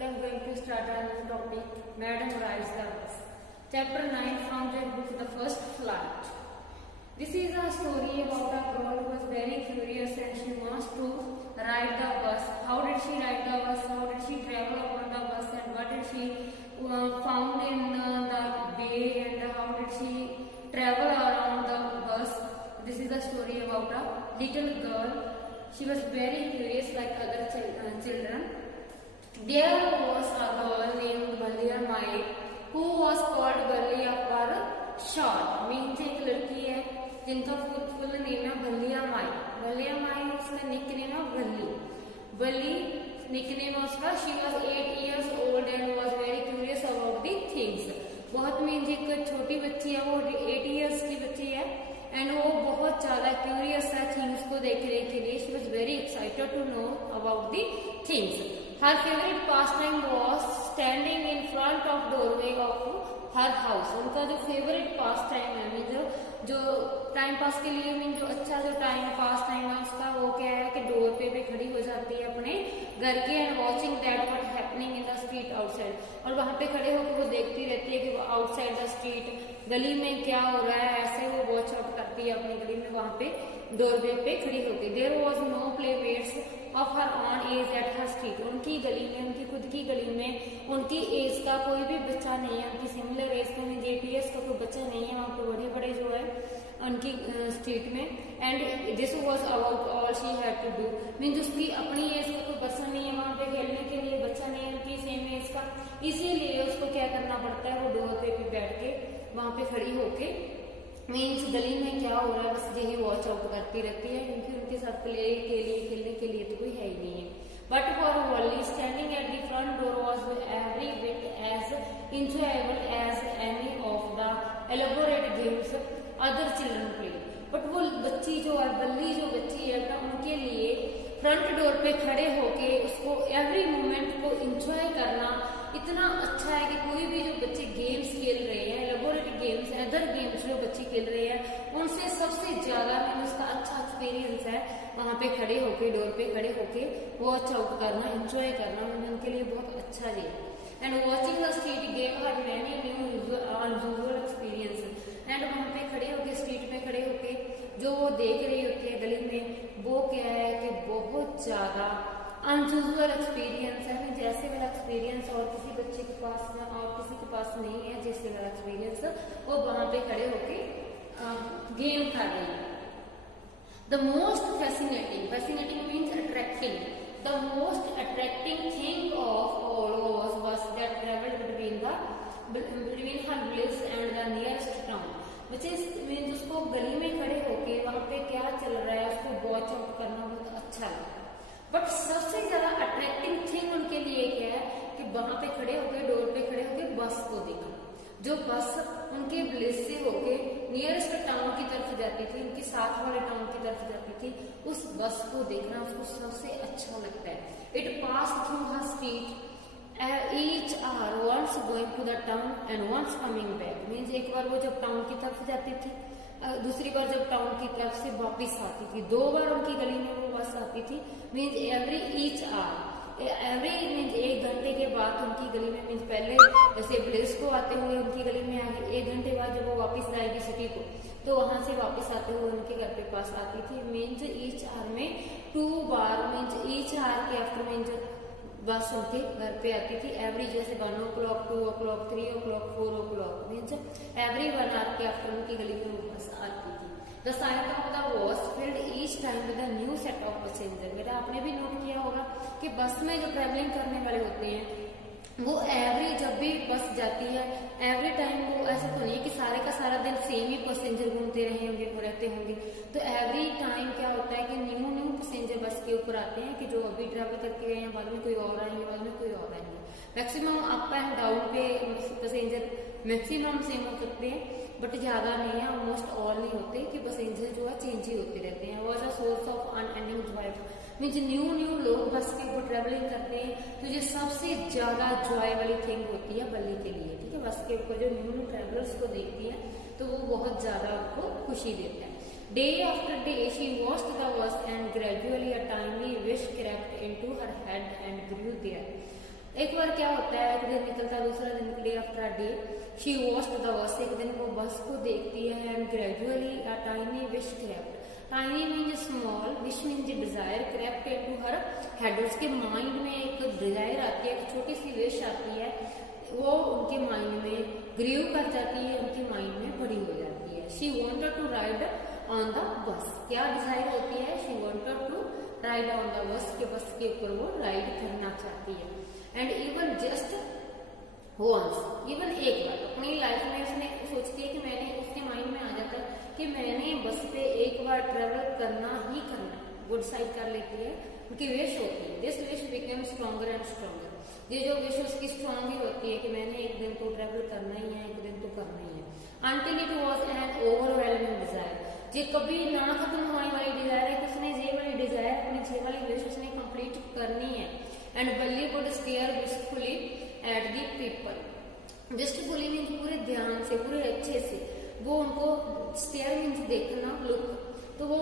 Today I am going to start a new topic. Madam rides the bus. Chapter 9 from the book The First Flight. This is a story about a girl who was very curious and she wants to ride the bus. How did she ride the bus? How did she travel on the bus? And what did she found in the way? And how did she travel around the bus? This is a story about a little girl. She was very curious like other children. There was a girl named Ballia Mai who was called Ballia for short. Means एक लड़की है जिनका full name है बल्लिया माई. बल्लिया माई उसका nickname है बल्ली. बल्ली nickname है उसका. She was 8 years old and was very curious about the things. बहुत मीन्स एक छोटी बच्ची है, वो 8 years की बच्ची है एंड वो बहुत ज्यादा क्यूरियस है थिंग्स को देखने के लिए. She was very excited to know about the things. Her favorite pastime was standing in front of doorway of her house. उनका जो फेवरेट पास टाइम है मीन जो टाइम पास के लिए मीन जो अच्छा जो टाइम पास टाइम है उसका वो क्या है कि डोर पे खड़ी हो जाती है अपने घर के and watching that what happening in the street outside. और वहां पे खड़े होकर वो देखती रहती है कि वो आउटसाइड द स्ट्रीट गली में क्या हो रहा है. ऐसे वो वॉच आउट करती है अपनी गली में वहां पे डोरवे पे खड़ी होती. There was no playmates of her on age at her street. उनकी गली में उनकी खुद की गली में उनकी एज का कोई भी बच्चा नहीं है. उनकी सिमिलर एज का जेपीएस का कोई बच्चा नहीं है वहाँ पे बड़े बड़े जो है उनकी स्ट्रीट में. And this was about all she had to do. Mean उसकी अपनी एज का कोई पर्सन नहीं है वहाँ पे खेलने के लिए, बच्चा नहीं है उनकी सेम एज का. इसीलिए उसको क्या करना पड़ता है, वो डोर पे बैठ के वहाँ पे खड़ी होके मीन्स गली में क्या हो रहा है बस यही वॉच आउट करती रहती है क्योंकि उनके साथ प्ले के लिए खेलने के लिए तो कोई है ही नहीं है. But for Valli standing at the front door was every bit as enjoyable as any of the elaborate games other children play. But वो बच्ची जो है बल्ली जो बच्ची है ना उनके लिए फ्रंट डोर पे खड़े होके उसको एवरी मोमेंट को इंजॉय करना इतना अच्छा है कि कोई भी जो बच्चे गेम्स खेल रहे हैं एलेबोरेट गेम्स अदर गेम्स जो बच्चे खेल रहे हैं उनसे सबसे ज्यादा मैंने उसका अच्छा एक्सपीरियंस है वहां पे खड़े होके डोर पे खड़े होके वॉच आउट करना एंजॉय करना उनके लिए बहुत अच्छा है. And watching the street gave her many new unusual experience. And वहां पे खड़े होके स्ट्रीट पे खड़े होके जो वो देख रही होती है गली में वो क्या है कि बहुत ज्यादा अनयूजुअल एक्सपीरियंस है. जैसे वाला एक्सपीरियंस और किसी बच्चे के पास है और किसी के पास नहीं है जैसे वाला एक्सपीरियंस वो वहां पे खड़े होके गेम कर रही है. The most fascinating means attracting. The most attracting thing of all was bus that travelled between her village and the nearest town. Which is means उसको गली में खड़े होके वहां पे क्या चल रहा है उसको वॉच आउट करना बहुत अच्छा लगता है. बट सबसे ज्यादा अट्रैक्टिव थिंग उनके लिए क्या है कि वहां पे खड़े होके डोर पे खड़े होके बस को देखा. जो बस उनके विलेज से होके नियरेस्ट टाउन की तरफ जाती थी, उनके साथ वाले टाउन की तरफ जाती थी, उस बस को देखना उसको सबसे अच्छा लगता है. It pass through her street each hour once going to the town and once coming back. Means एक बार वो जब टाउन की तरफ जाती थी दूसरी बार जब टाउन की तरफ से वापस आती थी. 2 बार उनकी गली में वो बस आती थी. Means every each hour every means 1 घंटे के बाद उनकी गली में मीन्स पहले जैसे विलेज को आते हुए उनकी गली में आएगी 1 घंटे बाद जब वो वापस जाएगी सिटी को तो वहां से वापस आते हुए उनके घर पे पास आती थी. मीन्स ईच आवर में 2 बार मीन्स ईच आवर के आफ्टर मीन्स बस उनके घर पे आती थी. एवरी जैसे 1 o'clock 2 o'clock 3 o'clock 4 o'clock means every 1 hour के आफ्टर उनकी गली में वो बस आती थी. The side of the was filled each time with a new set of passenger. मेरा आपने भी नोट किया होगा कि बस में जो ट्रेवलिंग करने वाले होते हैं वो एवरी जब भी बस जाती है एवरी टाइम वो ऐसा तो नहीं है कि सारे का सारा दिन सेम ही पैसेंजर घूमते रहे होंगे रहते होंगे. तो एवरी टाइम क्या होता है कि न्यू पैसेंजर बस के ऊपर आते हैं कि जो अभी ट्रैवल करके गए हैं बाद में कोई और आएंगे बाद में कोई और आएंगे. मैक्सिमम अप एंड डाउन पे पैसेंजर मैक्सिमम सेम हो सकते हैं बट ज्यादा नहीं है, ऑलमोस्ट ऑल नहीं होते कि पैसेंजर जो है चेंज ही होते रहते हैं. Was a source of unending Joy. Means new लोग बस के ऊपर ट्रेवलिंग करते हैं तो ये सबसे ज्यादा जॉय वाली थिंग होती है बल्ली के लिए. ठीक है, बस के ऊपर जो न्यू ट्रेवलर्स को देखती है तो वो बहुत ज्यादा उनको खुशी देता है. Day after day she watched the बस and gradually a timely wish crept into her head and grew there. एक बार क्या होता है, एक दिन निकलता है, दूसरा दिन day after day she watched the bus, एक दिन वो बस को देखती है and gradually a tiny wish crept, tiny means small, wish means desire, crept into her head, उसके माइंड में एक डिजायर आती है, एक छोटी सी विश आती है, वो उनके माइंड में ग्रीव कर जाती है, उनके माइंड में बड़ी हो जाती है। She wanted to ride on the bus, क्या डिजायर होती है, she wanted to ride on the bus, के बस के ऊपर वो राइड करना चाहती है। And even just once, even एक बार अपनी लाइफ में उसने सोचती है कि मैंने, उसके माइंड में आ जाता है कि मैंने बस पे एक बार ट्रेवल करना ही करना, गुड साइड कर लेती है, उनकी विश होती है। This wish become stronger and stronger, ये जो विश उसकी स्ट्रॉन्ग ही होती है कि मैंने एक दिन तो ट्रेवल करना ही है, एक दिन तो करना ही है। Until it was an overwhelming desire, ये कभी ना खत्म होने वाली डिजायर है कि उसने ये वाली डिजायर, अपनी ये वाली विश उसने कंप्लीट करनी है। And Valli would stare wistfully at the people, wistfully means पूरे ध्यान से, पूरे अच्छे से, वो उनको स्टेयर मीन्स देखना, लुक, तो वो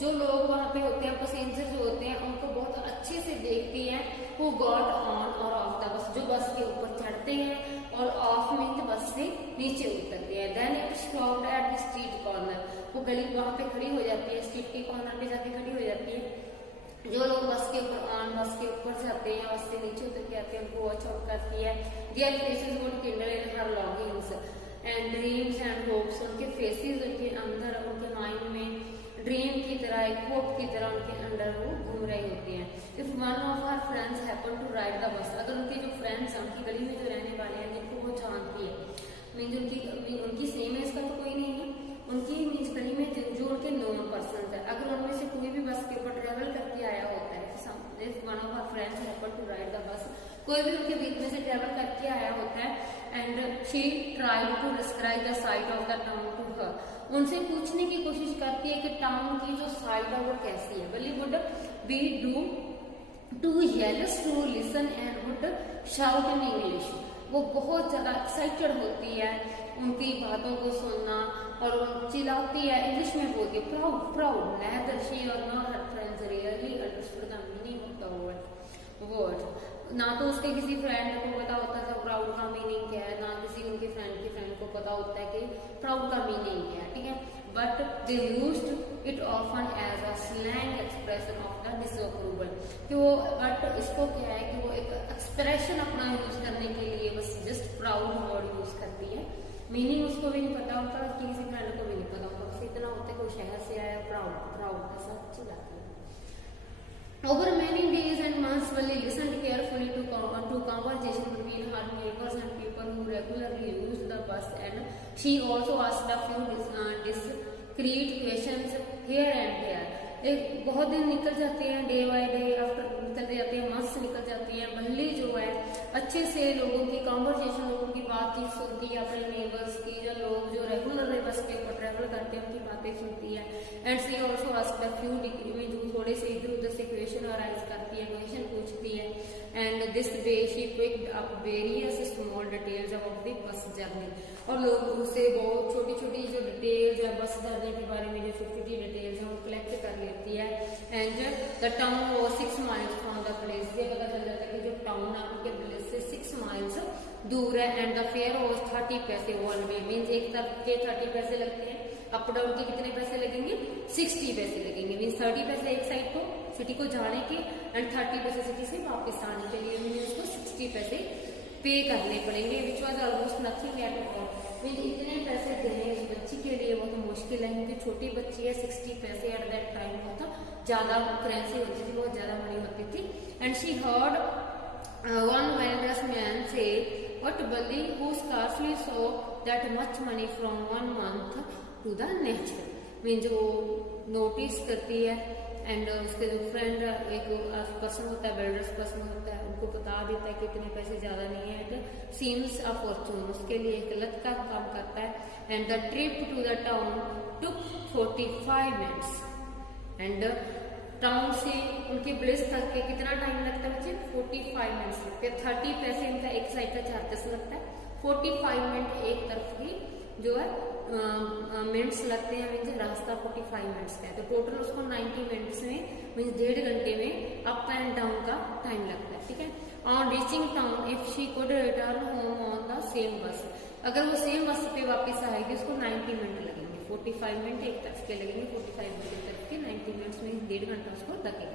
जो लोग वहां पे होते हैं, पैसेंजर जो होते हैं, उनको बहुत अच्छे से देखती हैं। हु गॉट ऑन और ऑफ द बस, जो बस के ऊपर चढ़ते हैं, और ऑफ मीन्स बस से नीचे उतरते हैं। Then it stopped at the street corner, वो गली वहां पे खड़ी हो जाती है, स्ट्रीट के कॉर्नर पे जाके खड़ी हो जाती है। जो लोग बस के ऊपर ऑन, बस के ऊपर जाते हैं, बस से नीचे उतर के आते हैं, उनको वॉच आउट करती है। Their faces would Kindle in her longings and dreams and hopes, उनके फेसेस, उनके अंदर, उनके माइंड में ड्रीम की तरह, एक होप की तरह उनके अंदर वो घूम रही होती हैं। If one of her friends happen to ride the bus, अगर उनके जो फ्रेंड्स हैं, उनकी गली में जो रहने वाले हैं, जिनको वो जानती है, मीन्स उनकी सेम एज का तो कोई नहीं है, उनकी मीन्स गली में जो उनके नोन पर्सन है, अगर उनमें से कोई भी बस के ऊपर ट्रेवल करके आया होता है, if one of her friends happen to ride the bus, कोई भी उनके बीच में से ट्रेवल करके आया होता है, and she tried to describe the sight of the town to her, उनसे पूछने की कोशिश करती है कि टाउन की जो साइड है वो कैसी है। Valli would be do to yells to listen and would shout in English, वो बहुत ज्यादा एक्साइटेड होती है उनकी बातों को सुनना, और वो चिल्लाती है, इंग्लिश में बोलती है प्राउड प्राउड, नेदर शी और not her friends really understood the meaning of the word, ना तो उसके किसी फ्रेंड को पता होता था प्राउड का मीनिंग क्या है, ना किसी उनके फ्रेंड को पता होता है कि प्राउड का मीनिंग क्या है, ठीक है। But they used it often as a slang expression of the disapproval, कि वो, बट इसको क्या है कि वो एक एक्सप्रेशन अपना यूज करने के लिए बस जस्ट प्राउड वर्ड यूज करती है, मीनिंग उसको भी नहीं पता होता, किसी फ्रेंड को भी नहीं पता होता, बस इतना होता है कोई शहर से आया, प्राउड प्राउड ऐसा चिल्लाती है। Over many days and months, Valli listened carefully to conversation between her neighbors and people who regularly used the bus, and she also asked a few discreet questions here and there. एक बहुत दिन निकल जाते हैं, day by day after निकल जाते हैं, months निकल जाती है। बल्ली जो है अच्छे से लोगों की कॉन्वर्सेशन, लोगों की बातचीत सुनती है, अपने नेबर्स की, जो लोग जो रेगुलर बस के ऊपर ट्रेवल करते हैं उनकी बातें सुनती है। And she also asked a few degree में जो थोड़े से इधर उधर से क्वेश्चन अराइज करती है, क्वेश्चन पूछती है। And this way she picked up various small details about the bus journey, और लोग उनसे बहुत छोटी छोटी जो डिटेल्स है बस जर्नी के बारे में, जो छोटी छोटी डिटेल्स है वो कलेक्ट कर लेती है। एंड द टाउन वो 6 माइल्स फ्रॉम द प्लेस, ये पता चल जाता है कि जो टाउन है उनके प्लेस से 6 माइल्स दूर है। एंड द फेयर वॉज 30 पैसे वन वे, मीन्स एक तरफ के 30 पैसे लगते हैं, अप डाउन के कितने पैसे लगेंगे, 60 पैसे लगेंगे, मीन्स 30 पैसे एक साइड को सिटी को जाने के, एंड 30 पैसे सिटी से वापस आने के लिए, मीन्स उसको 60 पैसे पे करने पड़ेंगे, which was almost nothing at all, means इतने पैसे देने उस बच्ची के लिए बहुत मुश्किल है, क्योंकि छोटी बच्ची है। 60 पैसे एट दैट टाइम बहुत ज्यादा करेंसी होती थी, बहुत ज्यादा मनी होती थी। And she heard one well dressed man से, but Valli who scarcely saw that much money from one month to the next, means वो नोटिस करती है। एंड उसके जो फ्रेंड एक पर्सन होता है, वेल-ड्रेस्ड पर्सन होता है, उनको बता देता है कि इतने पैसे ज्यादा नहीं है। एंड सीम्स अ फॉर्चून, उसके लिए एक लत का काम करता है। And the trip to the town took 45 minutes, and town से उनके प्लेस तक के कितना टाइम लगता है बच्चे, 45 मिनट्स लगते हैं। 30 पैसे इनका एक साइड का चार्जेस लगता है, 45 मिनट एक तरफ की जो है मिनट्स लगते हैं, मीन्स रास्ता 45 मिनट्स का है, तो टोटल उसको 90 मिनट्स में मीन्स 1.5 घंटे में अप एंड डाउन का टाइम लगता है, ठीक है। On reaching town if she could return home on the same बस। अगर वो सेम बस पे वापस आएगी उसको 90 मिनट लगेंगे, 45 मिनट एक तरफ के लगेंगे, 45 मिनट एक तरफ के, 90 मिनट्स में 1.5 घंटा उसको लगेगा।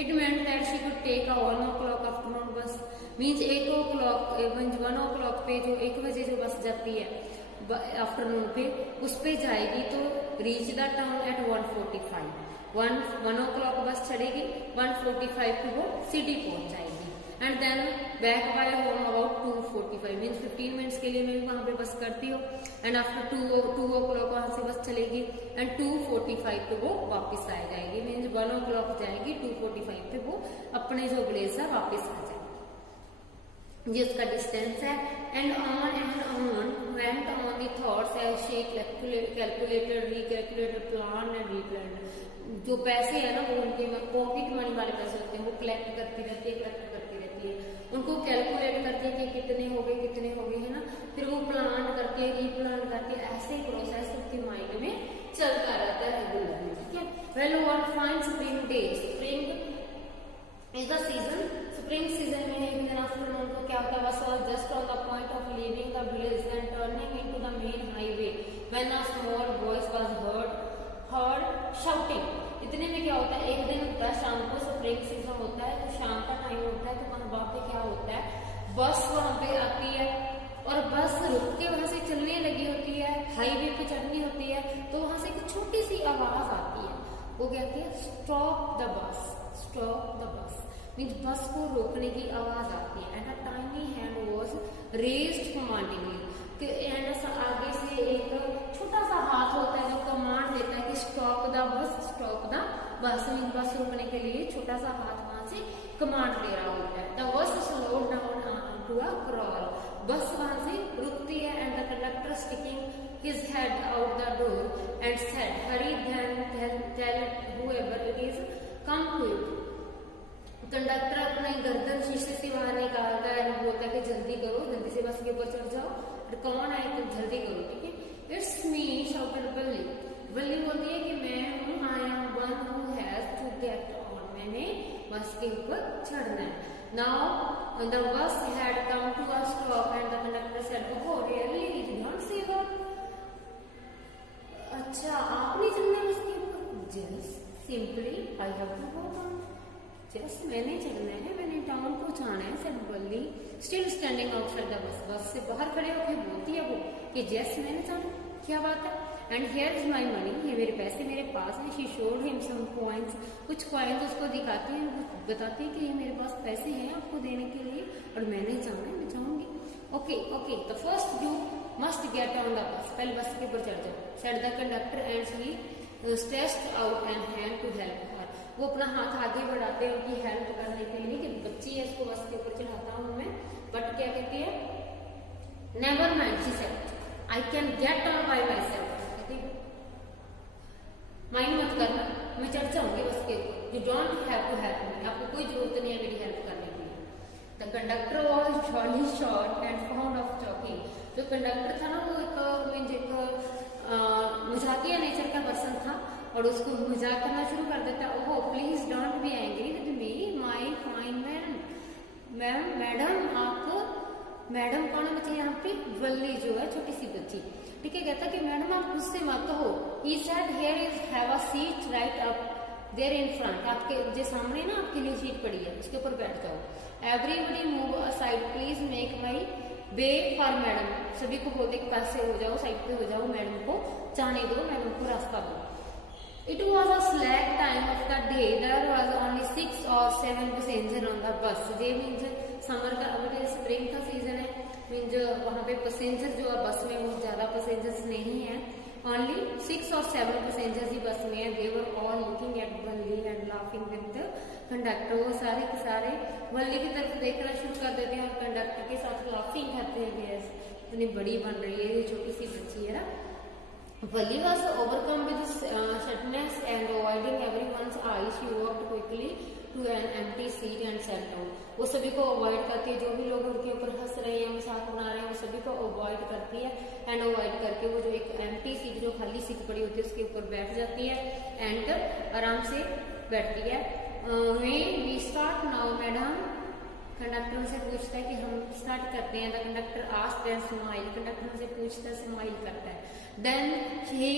It meant that she could take a 1 o'clock afternoon bus, means 1 o'clock means 1 o'clock पे जो 1 बजे जो बस जाती है आफ्टरनून पे, उस पे जाएगी तो reach the town eight 1:45। 1 o'clock बस चढ़ेगी, 1:45 को वो सिटी पहुंच जाएगी and then back by home about 2:45 means 15 minutes के लिए मैं वहां पे बस करती हूँ एंड आफ्टर 2 o'clock वहां से बस चलेगी एंड 2:45 पे वो वापस आ जाएगी, मीन्स 1 o'clock जाएगी, 2:45 पे वो अपने जो प्लेस है वापस आ जाएगी। ये उसका डिस्टेंस है। And on went on the thoughts as she calculated, recalculated, plan and replan. जो पैसे है ना वो उनके पॉकेट मनी वाले पैसे होते हैं, वो कलेक्ट करती रहती है, उनको कैलकुलेट करती है कि कितने हो गए है ना, फिर वो प्लान करके रीप्लान करके ऐसे प्रोसेस उसके माइंड में चलता रहता है रेगुलरली, ठीक है। Well one fine spring day, spring is the season, spring season में इवन आफ्टरनून को क्या होता है, बस was just on the point of leaving the village and turning into the main highway when a small voice was heard shouting. इतने में क्या होता है, एक दिन होता है शाम को, स्प्रिंग सीजन होता है तो शाम का टाइम होता है, तो वहां पे क्या होता है, बस वहां पे आती है और बस रुक के वहां से चलने लगी होती है, हाईवे पे चढ़नी होती है, तो वहां से एक छोटी सी आवाज आती है, वो कहती है stop the bus, stop the bus, means bus को रोकने की आवाज आती है। And a tiny hand was raised commandingly, and आगे से एक छोटा सा हाथ होता है जो कमांड देता है कि stop the bus, stop the bus, means बस रोकने के लिए छोटा सा हाथ वहां से कमांड दे रहा होता है। The bus slowed down to a crawl, bus वहां से रुकती है and the conductor sticking his head out the door and said hurry then tell whoever it is come quick. Conductor अपने गर्दन शीशे से बाहर निकालता है और बोलता है कि जल्दी करो, जल्दी से बस के ऊपर चढ़ जाओ, कौन है तो जल्दी करो, ठीक है। इट्स मी शाउटेड बल्ली, बल्ली बोलती है कि मैं हूँ, I am one who has to get on, मैंने बस के ऊपर चढ़ना है। Now the bus had come to a stop and the conductor said oh really you did not see that, अच्छा आपने चढ़ना है उसके ऊपर, just simply I have to go down, just मैंने चढ़ना है, मैंने टाउन पहुंचाना है, सेड बल्ली still standing outside the bus, बस से बाहर खड़े होकर बोलती है वो कि जस्ट मैंने चढ़ा, क्या बात है। And here is my money, ये मेरे पैसे मेरे पास है। She showed him some coins, कुछ कॉइन्स उसको दिखाती है, बताती है कि ये मेरे पास पैसे हैं आपको देने के लिए और मैंने जाना है, मैं जाऊंगी। Okay okay the first you must get on the bus, पहले बस के ऊपर चढ़ जाओ, said the conductor and she stretched out and hand to help her, वो अपना हाथ आगे बढ़ाते हैं उनकी हेल्प करने के लिए कि बच्ची है इसको बस के ऊपर चढ़ाता हूँ मैं, बट क्या कहती है, never mind she said I can get on by myself, mind मत करना, मैं चढ़ जाऊंगी बस के ऊपर, you don't have to help me, आपको कोई जरूरत नहीं है मेरी हेल्प करने की। The conductor was jolly short and found of talking, जो कंडक्टर था ना वो एक मजाकिया नेचर का पर्सन था और उसको मजाक करना शुरू कर देता, oh please don't be angry with me my fine ma'am, madam आप, मैडम कौन है बच्चे यहाँ पे, वल्ली जो है छोटी सी बच्ची, ठीक है, कहता कि मैडम आप गुस्से मत हो, he said here is have a seat right up there in front, आपके जो सामने ना आपके लिए सीट पड़ी है उसके ऊपर बैठ जाओ। Everybody move aside please make my way for madam, सभी को बोलते कि पास से हो जाओ, साइड पे हो जाओ, मैडम को जाने दो, मैडम को रास्ता दो। It was a slack time of the day. There was only 6 or 7 passengers on the bus. ये मीन्स समर का, अब स्प्रिंग का सीजन है, मीन्स वहाँ पे पैसेंजर जो है बस में वो ज्यादा पैसेंजर्स नहीं है, ओनली 6 or 7 पैसेंजर्स ही बस में है। They were all looking at Valli and laughing with the conductor. वो सारे के सारे वल्ली की तरफ देखना शुरू कर देते हैं और कंडक्टर के साथ लाफिंग करते हैं कि इतनी बड़ी बन रही है, ये छोटी सी बच्ची है ना। Valli was overcome with sadness and avoiding everyone's eyes. She walked quickly to an empty seat and sat down. वो सभी को अवॉइड करती है, जो भी लोग उनके ऊपर हंस रहे हैं, मजाक बना रहे हैं, वो सभी को अवॉइड करती है एंड अवॉइड करके वो जो एक एम्प्टी सीट, जो खाली सीट पड़ी होती है, उसके ऊपर बैठ जाती है एंड आराम से बैठती है। We start now madam, conductor start करते हैं। The conductor asked and smile, conductor से पूछता है, स्माइल करता है। Then he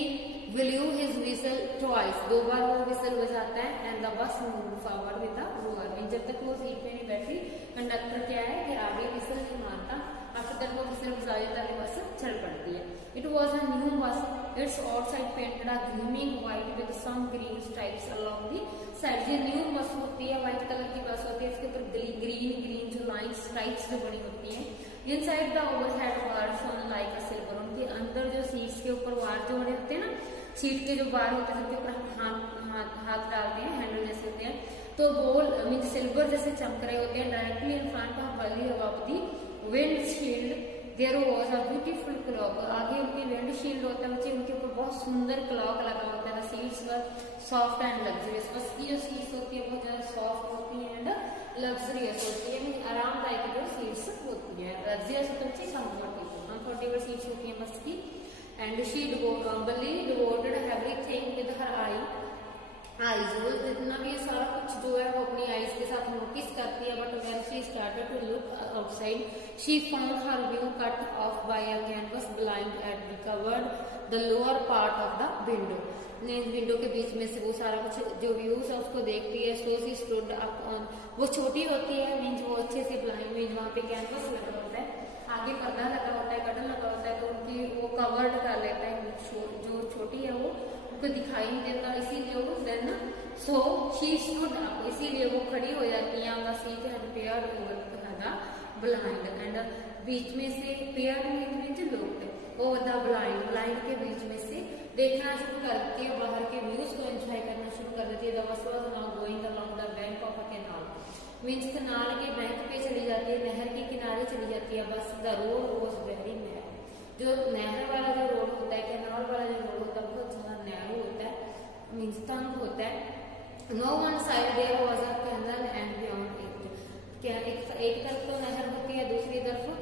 blew his whistle twice, 2 बार वो व्हिसल बजाता है। And the bus move forward with the roar, जब तक वो सीट पे नहीं बैठी कंडक्टर क्या है कि आगे व्हिसल नहीं मारता, आफ्टर दैट वो व्हिसल बजा देता है, बस चल पड़ती है। It was a new bus, its outside painted a gleaming white with some green stripes along the side. ये न्यू बस होती है, व्हाइट कलर की बस होती है, इसके ऊपर ग्रीन जो लाइन स्ट्राइप्स जो बनी होती है। Inside the overhead bar shown like a silver, उनके अंदर जो सीट्स के ऊपर बार जो बने होते हैं ना, सीट के जो बार होते हैं जिनके ऊपर हाथ डालते हैं, हैंडल जैसे होते हैं, तो वो मीन सिल्वर जैसे चमक रहे होते हैं। Directly in front of Valli above the windshield there was a beautiful clock, आगे उनकी विंडशील्ड होता है बच्चे, उनके ऊपर बहुत सुंदर क्लॉक लगा होता है। Seats were soft and luxurious, बस की जो सीट्स होती है बहुत ज्यादा सॉफ्ट होती है एंड लग्जरियस होती है, आरामदायक जो सीट्स होती है। लग्जरियस होती है कंफर्टेबल सीट्स होती है बस की। And she devoted everything with her eyes, वो जितना भी सारा कुछ जो है वो अपनी आईज के साथ नोटिस करती है। But when she started to look outside she found her view cut off by a canvas blind at the covered the lower part of the window, window के बीच में से वो सारा कुछ जो व्यूज है उसको देखती है। सो शी स्टूड अप ऑन, वो छोटी होती है मीन्स वो अच्छे से ब्लाइंड मीन्स वहाँ पे कैनवस लगा होता है, आगे पर्दा लगा होता है, कर्टन लगा होता है, तो उनकी वो कवर्ड कर लेता है, जो छोटी है वो उनको दिखाई नहीं देता, इसीलिए वो then so she stood up, इसीलिए वो खड़ी हो जाती है। On the seat had peered over the blind and बीच में से peer means looked over the blind, blind के बीच में से देखना शुरू करती है, बाहर के व्यूज को एंजॉय करना शुरू कर देती है। द बस was now going along the bank of a canal, means canal के बैंक पे चली जाती है, नहर के किनारे चली जाती है बस। The road was very narrow, जो नहर वाला जो रोड होता है, कैनाल वाला जो रोड होता है बहुत ज्यादा नैरो होता है, मीन्स तंग होता है। No one side there was a canal and beyond it, क्या एक तरफ तो नहर होती है, दूसरी तरफ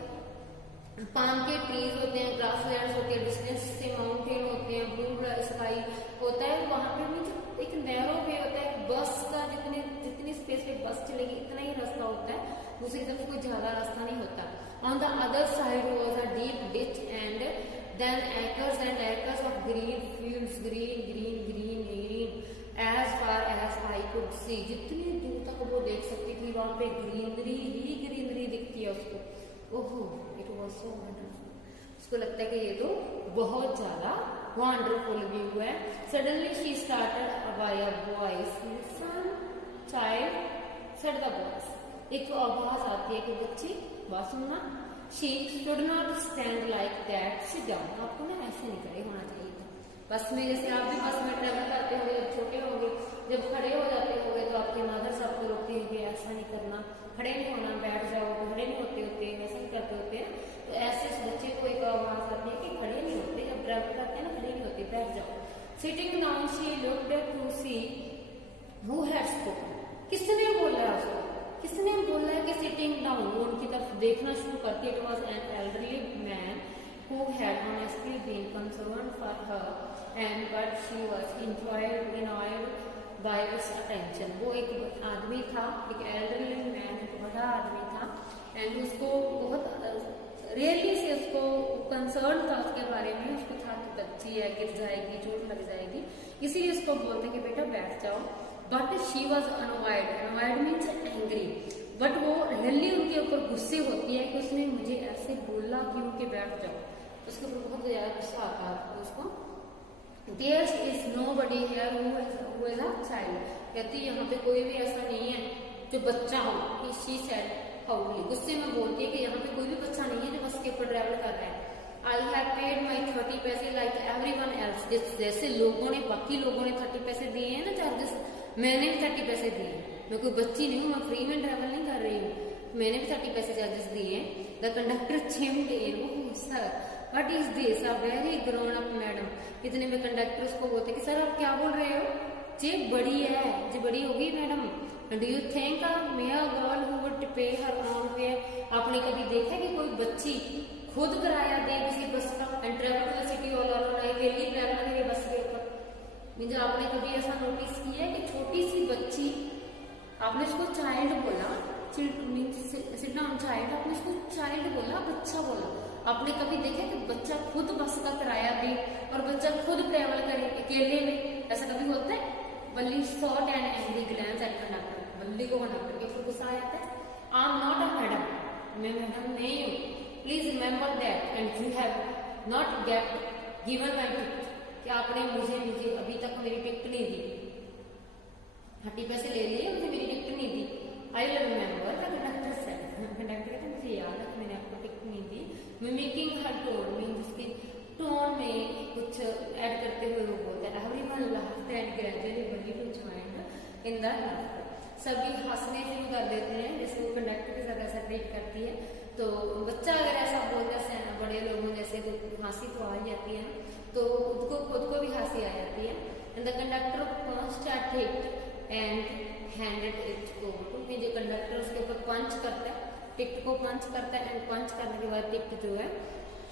पाम के ट्रीज होते हैं, ग्रासलैंड्स होते हैं, डिस्टेंस से माउंटेन होते हैं, ब्लू स्काई होता है। वहां पे भी एक नैरो वे होता है, बस का जितनी स्पेस पे बस चलेगी इतना ही रास्ता होता है, दूसरी तरफ कोई ज्यादा रास्ता नहीं होता। On the other side was a deep ditch and then acres of green fields, green as far as I could see, जितनी दूर तक वो देख सकती थी वहां पे ग्रीनरी दिखती है उसको। ओहो, इट वाज सो वंडरफुल, उसको लगता है कि ये तो बहुत ज्यादा वंडरफुल व्यू है। Suddenly she started by a voice, listen child said the voice, एक आवाज आती है कि बच्चे बात सुनना। She should not stand like that, sit down, आपको ना ऐसे नहीं खड़े होना चाहिए था। बस में जैसे आप भी बस में ट्रेवल करते होंगे, जब छोटे होंगे, जब खड़े हो जाते होंगे तो आपके मदर्स आपको रोकते हैं कि ऐसा नहीं करना, खड़े नहीं होना, बैठ जाओ, खड़े नहीं होते ऐसा नहीं करते होते हैं। तो ऐसे इस बच्चे को एक आवाज आती है कि खड़े नहीं होते, जब ट्रेवल करते हैं ना खड़े नहीं होते, बैठ जाओ। Sitting down she looked to see who had spoken, किसने बोला उसको, किसने बोला है कि सिटिंग डाउन, वो उनकी तरफ देखना शुरू करती है। It was an elderly man who had honestly been concerned for her and but she was annoyed by his attention, वो एक आदमी था, एक एल्डरली मैन, एक बड़ा आदमी था, एंड उसको बहुत रियली से उसको कंसर्न था उसके बारे में, उसको था कि बच्ची है, गिर जाएगी, चोट लग जाएगी, इसीलिए उसको बोलते कि बेटा बैठ जाओ। But she was annoyed means angry, but वो रियली उनके ऊपर गुस्से होती है कि उसने मुझे ऐसे बोला क्यों कि बैठ जाओ, उसके ऊपर बहुत ज्यादा गुस्सा आता है उसको। There is nobody here who is a child, कहती यहाँ पे कोई भी ऐसा नहीं है जो बच्चा हो। शी सेड हाउडली, गुस्से में बोलती है कि यहाँ पे कोई भी बच्चा नहीं है जो बस के ऊपर ट्रेवल कर रहा है। आई हैव पेड माई 30 पैसे लाइक एवरीवन एल्स, जैसे लोगों ने, बाकी लोगों ने 30 पैसे दिए हैं ना चार्जेस, मैंने भी 30 पैसे दिए। मैं कोई बच्ची नहीं हूँ, मैं फ्री में ट्रेवल नहीं कर रही हूँ, मैंने भी 30 पैसे चार्जेस दिए हैं। The conductor chimed in, oh sir what is this, a very grown up madam. इतने में कंडक्टर उसको बोलते कि सर आप क्या बोल रहे हो, जे बड़ी है, जे बड़ी होगी madam. Do you think may a girl who would पे हर ओन फेयर, आपने कभी देखा कि कोई बच्ची खुद किराया दे किसी बस का and travel to the city all alright, daily travel करेगी बस के ऊपर। मीन्स आपने कभी ऐसा नोटिस किया है कि छोटी सी बच्ची, आपने उसको चाइल्ड बोला सिट डाउन चाइल्ड, आपने उसको चाइल्ड बोला, बच्चा बोला। आपने कभी देखे कि बच्चा खुद बस का किराया दे और बच्चा खुद ट्रेवल करे अकेले में? ऐसा कभी होता है? बल्ली short and angry glans eight conductor, बल्ली को कंडक्टर के ऊपर गुस्सा आ जाता है। आई एम नॉट अ मैडम, मैं मैडम नहीं हूँ, please remember that, and you have not given my ticket, कि आपने मुझे अभी तक मेरी टिकट नहीं दी, हट्टी पैसे ले लिए, मुझे मेरी टिकट नहीं दी। I will remember the conductor said, conductor कहते मुझे याद है कि मैंने आपको टिकट नहीं दी। मिमिकिंग हर टोन, मीन उसके टोन में कुछ ऐड करते हुए वो बोलते हैं everyone laughed and gradually Valli too join in the laughter, सभी हंसने शुरू कर देते हैं, जैसे वो कंडक्टर के साथ ऐसा ट्रीट करती है। तो बच्चा अगर ऐसा बोलता है बड़े लोगों जैसे, तो हंसी तो आ जाती है, तो खुद को भी हंसी आ जाती है। And the conductor punched at it and handed it over to, जो कंडक्टर उसके ऊपर पंच करता है, टिकट को पंच करता है, एंड पंच करने के बाद टिकट जो है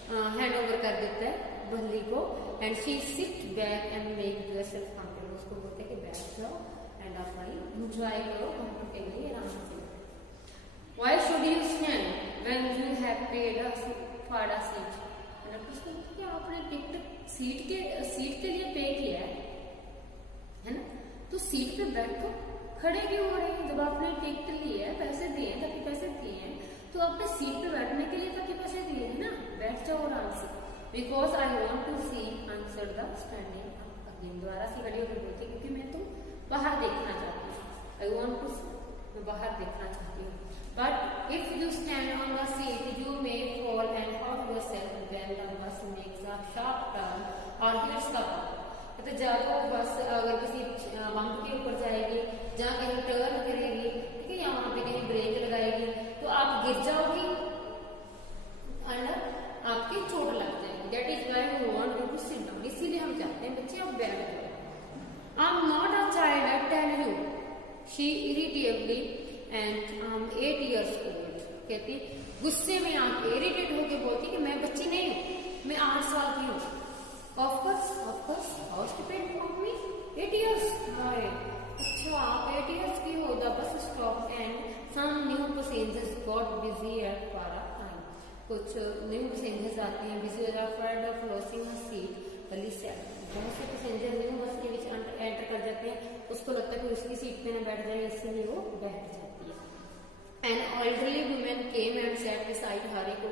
हैंड ओवर कर देता है बल्ली को। And she sit back and make yourself comfortable, उसको बोलते हैं कि बैठ जाओ एंड आप भाई एंजॉय करो कंफर्टेबली, आराम से। Why should you stand when you have paid for a seat? Conductor उसको कि आपने टिकट सीट के लिए पे किया है ना, तो सीट पे बैठो, खड़े क्यों हो रहे हैं? जब आपने टिकट लिए है, पैसे दिए हैं, ताकि पैसे दिए हैं, तो आपने सीट पे बैठने के लिए ताकि पैसे दिए हैं ना, बैठ जाओ आराम से। Because I want to see answer the standing again, दोबारा सी खड़ी होकर बोलती है क्योंकि मैं बाहर देखना चाहती हूँ, आई वॉन्ट टू सी, मैं बाहर देखना चाहती हूँ। But if you stand on the seat you may fall and hurt yourself when the bus makes a sharp turn और हिट्स द बम्प। तो जब वो बस अगर किसी बम्प के ऊपर जाएगी, जहाँ कहीं टर्न करेगी, ठीक है, या वहां पे कहीं ब्रेक लगाएगी, तो आप गिर जाओगी और आपकी चोट लग जाएगी। That is why we want you to sit down, इसीलिए हम चाहते हैं बच्चे आप बैठ जाओ। I am not a child, I tell you, she irritably, and I am 8 years old, कहती गुस्से में आप इरिटेट होके बोलती कि मैं बच्ची नहीं हूँ, मैं 8 साल की हूँ। Of course, how stupid of me, 8 years, अच्छा आप 8 years की हो। The bus stopped and some new passengers got busy at para time, कुछ न्यू पैसेंजर्स आते हैं, बिजी हो afraid of losing a seat, बल्ली said, बहुत से पैसेंजर न्यू बस के बीच एंटर कर जाते हैं, उसको लगता है कि उसकी सीट पे ना बैठ जाए, इसलिए वो बैठ जाती है। An elderly woman came and sat beside her, एक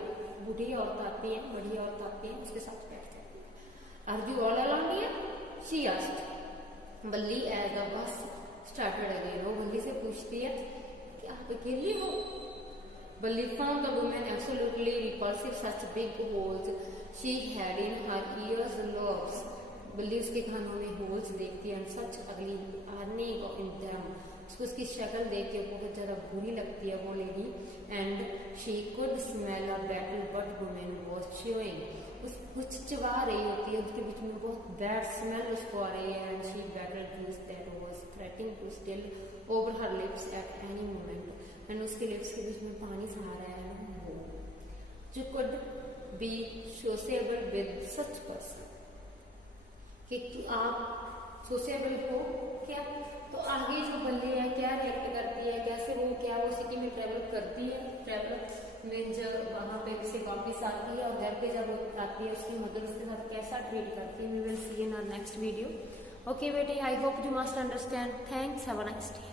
बूढ़ी औरत आती है, बड़ी औरत आती है, उसके साथ बैठ जाती है। Are you all alone here? She asked. बल्ली as the bus started again, वो बल्ली से पूछती है कि आप अकेली हो? बल्ली found the woman absolutely repulsive, such big holes she had in her ears lobes. बल्ली उसके कानों में होल्स देखती है, सच अगली आने in them, उसको उसकी शक्ल देख के बहुत ज्यादा बुरी लगती है वो lady. And she could smell a battle but women was chewing, उस कुछ चबा रही होती है, उसके बीच में बहुत बैड स्मेल उसको आ रही है। And she battle juice that was threatening to still over her lips at any moment, and उसके लिप्स के बीच में पानी सा आ रहा है। वो जो could be sociable with such person, कि आप सोशेबल हो क्या? तो आगे जो बल्ली है क्या रिएक्ट करती है, कैसे वो क्या वो सिटी में ट्रेवल करती है, ट्रेवलर में जब वहां पे से वापस आती है और घर पे जब आती है उसकी मदर उसके साथ कैसा ट्रीट करती है, we will see in our next video. Okay बेटे, I hope you must understand. Thanks, have a nice day.